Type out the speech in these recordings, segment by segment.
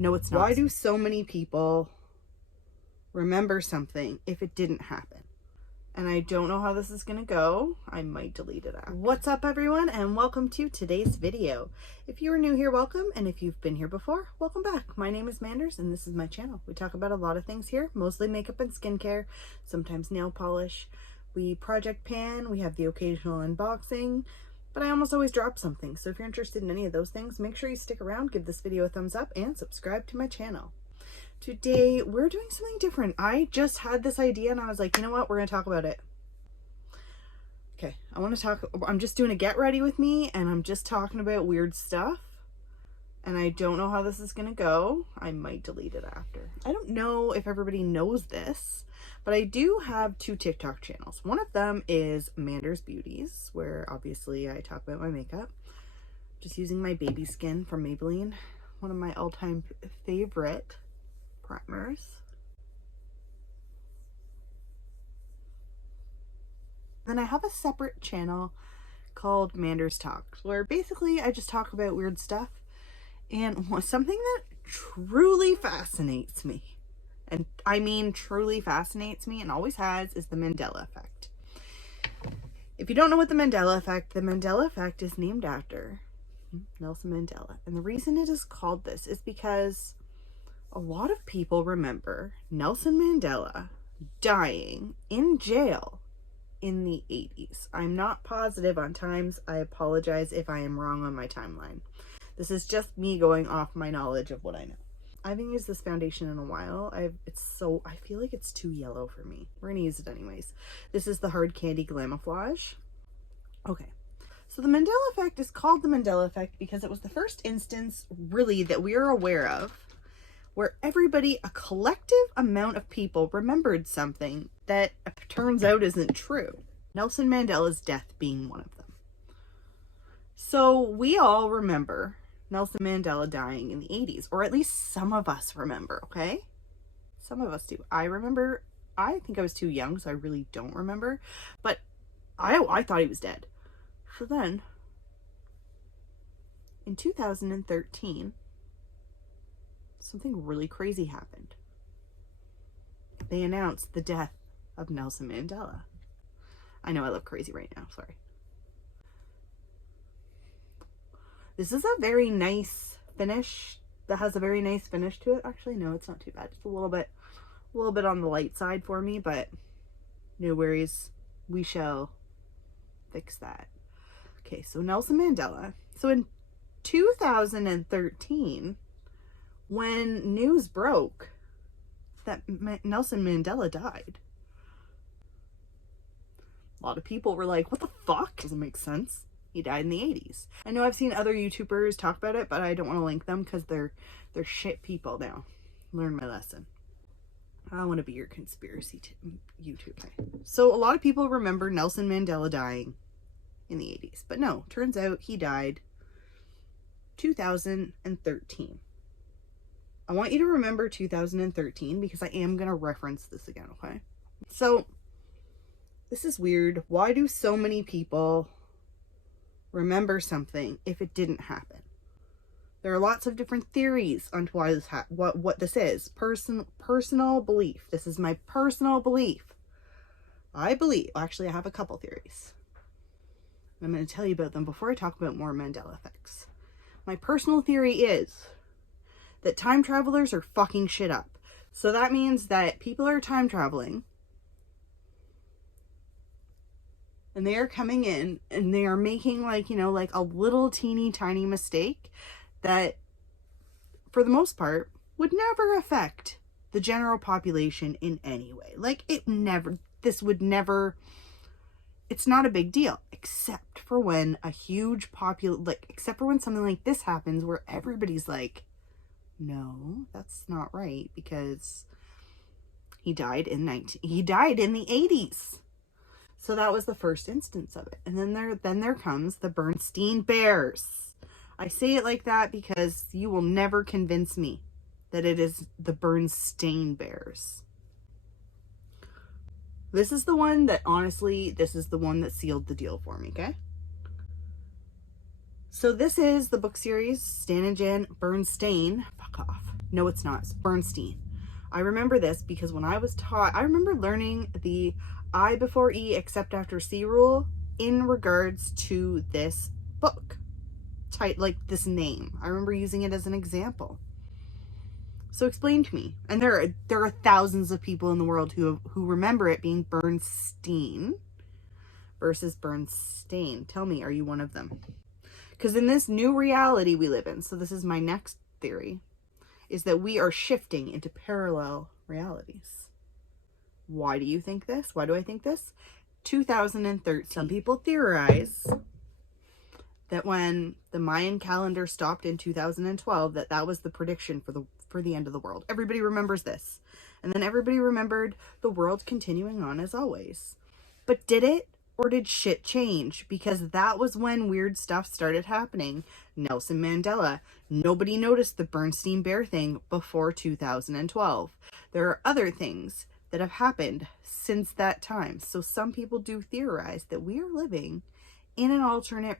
No, it's not. Why do so many people remember something if it didn't happen? And I don't know how this is going to go. I might delete it after. What's up, everyone, and welcome to today's video. If you are new here, welcome, and if you've been here before, welcome back. My name is Manders, and this is my channel. We talk about a lot of things here, mostly makeup and skincare, sometimes nail polish. We project pan, we have the occasional unboxing, but I almost always drop something. So if you're interested in any of those things, make sure you stick around, give this video a thumbs up, and subscribe to my channel. Today, we're doing something different. I just had this idea and I was like, you know what? We're going to talk about it. Okay, I'm just doing a get ready with me and I'm just talking about weird stuff. And I don't know how this is going to go. I might delete it after. I don't know if everybody knows this, but I do have two TikTok channels. One of them is Manders Beauties, where obviously I talk about my makeup. Just using my baby skin from Maybelline, one of my all-time favorite primers. Then I have a separate channel called Manders Talks, where basically I just talk about weird stuff. And something that truly fascinates me, and I mean truly fascinates me and always has, is the Mandela Effect. If you don't know what the Mandela Effect is named after Nelson Mandela. And the reason it is called this is because a lot of people remember Nelson Mandela dying in jail in the 80s. I'm not positive on times. I apologize if I am wrong on my timeline. This is just me going off my knowledge of what I know. I haven't used this foundation in a while. I feel like it's too yellow for me. We're gonna use it anyways. This is the Hard Candy Glamofloge. Okay. So the Mandela Effect is called the Mandela Effect because it was the first instance really that we are aware of where everybody, a collective amount of people, remembered something that turns out isn't true. Nelson Mandela's death being one of them. So we all remember Nelson Mandela dying in the 80s, or at least some of us remember, okay? Some of us do. I remember, I think I was too young, so I really don't remember, but I thought he was dead. So then, in 2013, something really crazy happened. They announced the death of Nelson Mandela. I know I look crazy right now, sorry. This is a very nice finish. That has a very nice finish to it. Actually, no, it's not too bad. It's a little bit on the light side for me, but no worries. We shall fix that. Okay, so Nelson Mandela. So in 2013, when news broke that Nelson Mandela died, a lot of people were like, what the fuck? Doesn't make sense. He died in the 80s. I know I've seen other YouTubers talk about it, but I don't want to link them because they're shit people now. Learn my lesson. I want to be your conspiracy YouTube. So a lot of people remember Nelson Mandela dying in the 80s, but no, turns out he died 2013. I want you to remember 2013 because I am going to reference this again, okay? So this is weird. Why do so many people remember something if it didn't happen? There are lots of different theories on why this what this is. Personal belief. This is my personal belief. I believe, actually I have a couple theories. I'm going to tell you about them before I talk about more Mandela effects. My personal theory is that time travelers are fucking shit up. So that means that people are time traveling and they are coming in and they are making like, you know, like a little teeny tiny mistake that for the most part would never affect the general population in any way. Like this would never, it's not a big deal, except for when a huge except for when something like this happens where everybody's like, no, that's not right, because he died in the 80s. So that was the first instance of it. And then there comes the Bernstein bears. I say it like that because you will never convince me that it is the Bernstein bears. This is the one that, honestly, this is the one that sealed the deal for me, okay? So this is the book series, Stan and Jan Bernstein. Fuck off. No, it's not. It's Bernstein. I remember this because when I was taught, I remember learning the I before E except after C rule in regards to this book. Like this name. I remember using it as an example. So explain to me. And there are thousands of people in the world who remember it being Bernstein versus Bernstein. Tell me, are you one of them? Because in this new reality we live in, so this is my next theory, is that we are shifting into parallel realities. Why do you think this? Why do I think this? 2013. Some people theorize that when the Mayan calendar stopped in 2012, that was the prediction for the end of the world. Everybody remembers this. And then everybody remembered the world continuing on as always. But did it? Or did shit change? Because that was when weird stuff started happening. Nelson Mandela. Nobody noticed the Bernstein bear thing before 2012. There are other things that have happened since that time. So some people do theorize that we are living in an alternate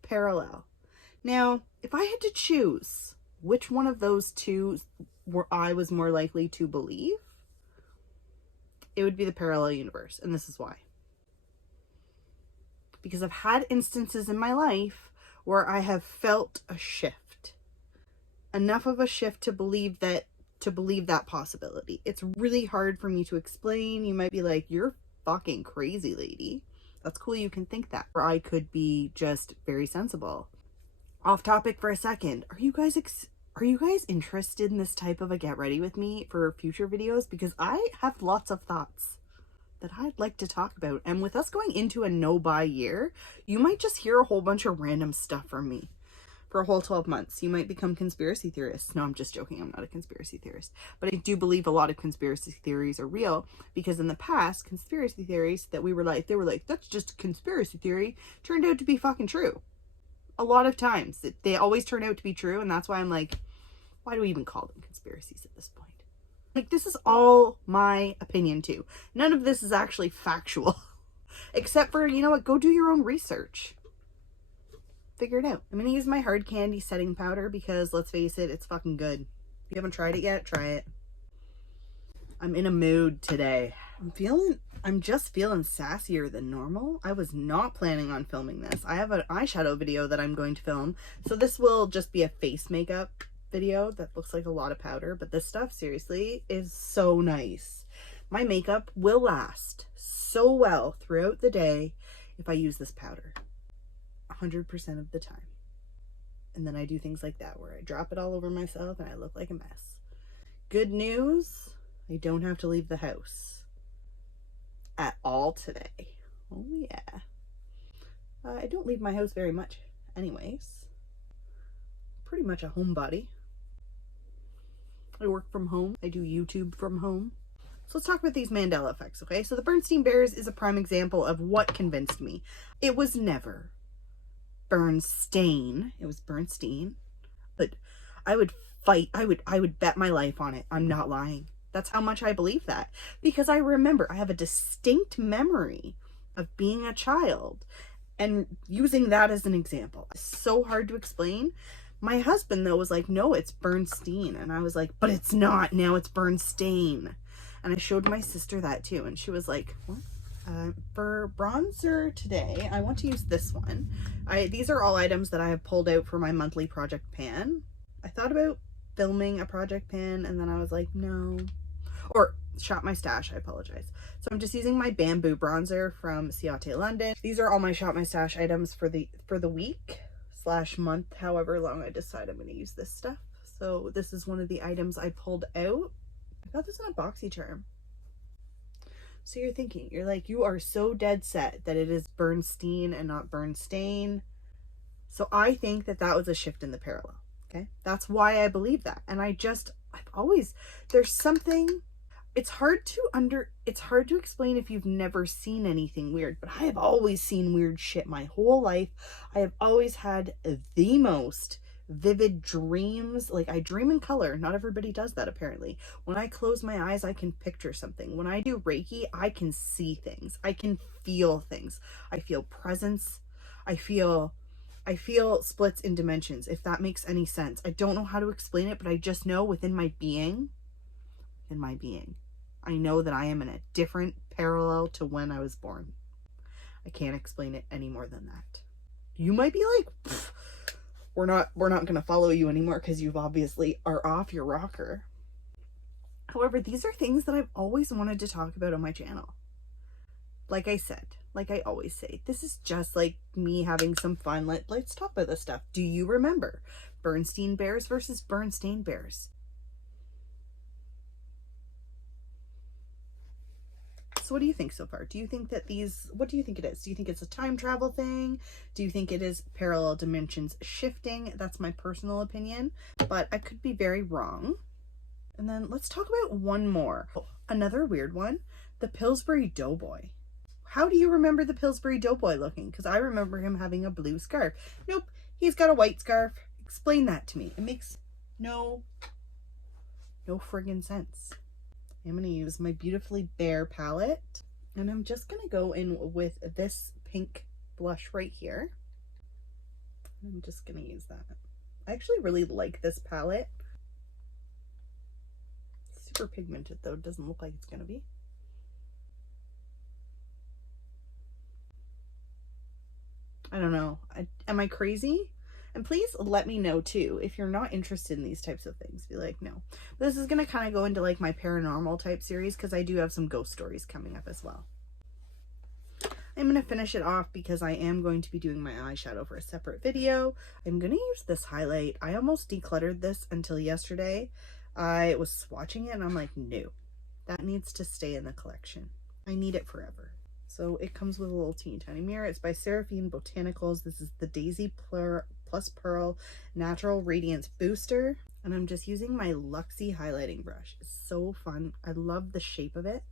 parallel. Now, if I had to choose which one of those two I was more likely to believe, it would be the parallel universe. And this is why. Because I've had instances in my life where I have felt a shift. Enough of a shift to believe that possibility. It's really hard for me to explain. You might be like, you're fucking crazy, lady. That's cool you can think that. Or I could be just very sensible. Off topic for a second. Are you guys interested in this type of a get ready with me for future videos? Because I have lots of thoughts that I'd like to talk about. And with us going into a no-buy year, you might just hear a whole bunch of random stuff from me for a whole 12 months. You might become conspiracy theorists. No, I'm just joking. I'm not a conspiracy theorist. But I do believe a lot of conspiracy theories are real, because in the past, conspiracy theories that they were like, that's just a conspiracy theory, turned out to be fucking true. A lot of times. They always turn out to be true, and that's why I'm like, why do we even call them conspiracies at this point? Like, this is all my opinion too. None of this is actually factual. Except for, you know what, go do your own research. Figure it out. I'm going to use my hard candy setting powder because, let's face it, it's fucking good. If you haven't tried it yet, try it. I'm in a mood today. I'm just feeling sassier than normal. I was not planning on filming this. I have an eyeshadow video that I'm going to film. So this will just be a face makeup video that looks like a lot of powder, but this stuff seriously is so nice. My makeup will last so well throughout the day if I use this powder 100% of the time. And then I do things like that where I drop it all over myself and I look like a mess. Good news, I don't have to leave the house at all today. Oh yeah. I don't leave my house very much anyways. Pretty much a homebody. I work from home. I do YouTube from home. So let's talk about these Mandela effects, okay? So the Bernstein Bears is a prime example of what convinced me. It was never Bernstein. It was Bernstein. But I would fight. I would bet my life on it. I'm not lying. That's how much I believe that. Because I remember, I have a distinct memory of being a child and using that as an example. It's so hard to explain. My husband, though, was like, no, it's Bernstein. And I was like, but it's not. Now it's Bernstein. And I showed my sister that too. And she was like, what? For bronzer today, I want to use this one. These are all items that I have pulled out for my monthly project pan. I thought about filming a project pan, and then I was like, no. Or Shop My Stash, I apologize. So I'm just using my Bambboo bronzer from Ciate, London. These are all my Shop My Stash items for the week / month, however long I decide I'm going to use this stuff. So this is one of the items I pulled out. I got this in a BoxyCharm. So you're thinking, you're like, you are so dead set that it is Bernstein and not Bernstein. So I think that was a shift in the parallel. Okay. That's why I believe that. And there's something, it's hard to explain if you've never seen anything weird, but I have always seen weird shit my whole life. I have always had the most vivid dreams. Like, I dream in color. Not everybody does that, apparently. When I close my eyes, I can picture something. When I do Reiki, I can see things. I can feel things. I feel presence. I feel I feel splits in dimensions, if that makes any sense. I don't know how to explain it, but I just know within my being, I know that I am in a different parallel to when I was born. I can't explain it any more than that. You might be like, we're not going to follow you anymore because you've obviously are off your rocker. However, these are things that I've always wanted to talk about on my channel. Like I said, like I always say, this is just like me having some fun. Let's talk about this stuff. Do you remember bernstein bears versus bernstain bears? So what do you think so far? Do you think that what do you think it is? Do you think it's a time travel thing? Do you think it is parallel dimensions shifting? That's my personal opinion, but I could be very wrong. And then let's talk about one more. Oh, another weird one, the Pillsbury Doughboy. How do you remember the Pillsbury Doughboy looking? Because I remember him having a blue scarf. Nope, he's got a white scarf. Explain that to me. It makes no friggin' sense. I'm going to use my Beautifully Bare palette, and I'm just going to go in with this pink blush right here. I'm just going to use that. I actually really like this palette. Super pigmented though, it doesn't look like it's going to be. I don't know. Am I crazy? And please let me know too if you're not interested in these types of things. Be like, no. This is going to kind of go into like my paranormal type series because I do have some ghost stories coming up as well. I'm going to finish it off because I am going to be doing my eyeshadow for a separate video. I'm going to use this highlight. I almost decluttered this until yesterday. I was swatching it and I'm like, no, that needs to stay in the collection. I need it forever. So it comes with a little teeny tiny mirror. It's by Seraphine Botanicals. This is the Daisy Plus Pearl Natural Radiance Booster. And I'm just using my Luxie highlighting brush. It's so fun. I love the shape of it.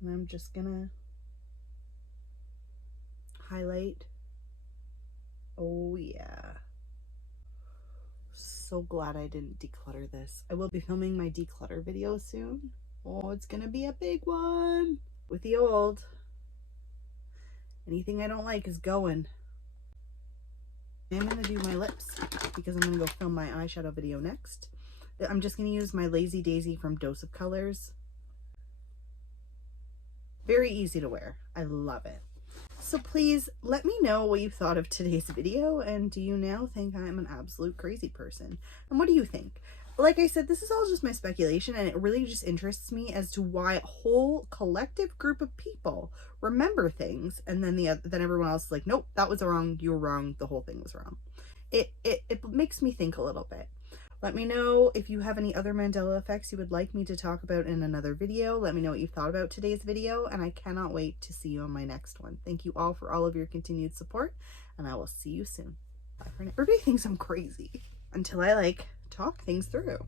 And I'm just gonna highlight. Oh yeah. So glad I didn't declutter this. I will be filming my declutter video soon. Oh, it's gonna be a big one. With the old, anything I don't like is going. I'm gonna do my lips because I'm gonna go film my eyeshadow video next. I'm just gonna use my Lazy Daisy from Dose of Colors. Very easy to wear. I love it. So please let me know what you thought of today's video, and do you now think I'm an absolute crazy person? And what do you think? Like I said, this is all just my speculation, and it really just interests me as to why a whole collective group of people remember things, and then then everyone else is like, nope, that was wrong, you were wrong, the whole thing was wrong. It makes me think a little bit. Let me know if you have any other Mandela effects you would like me to talk about in another video. Let me know what you thought about today's video, and I cannot wait to see you on my next one. Thank you all for all of your continued support, and I will see you soon. Bye for now. Everybody thinks I'm crazy until I talk things through.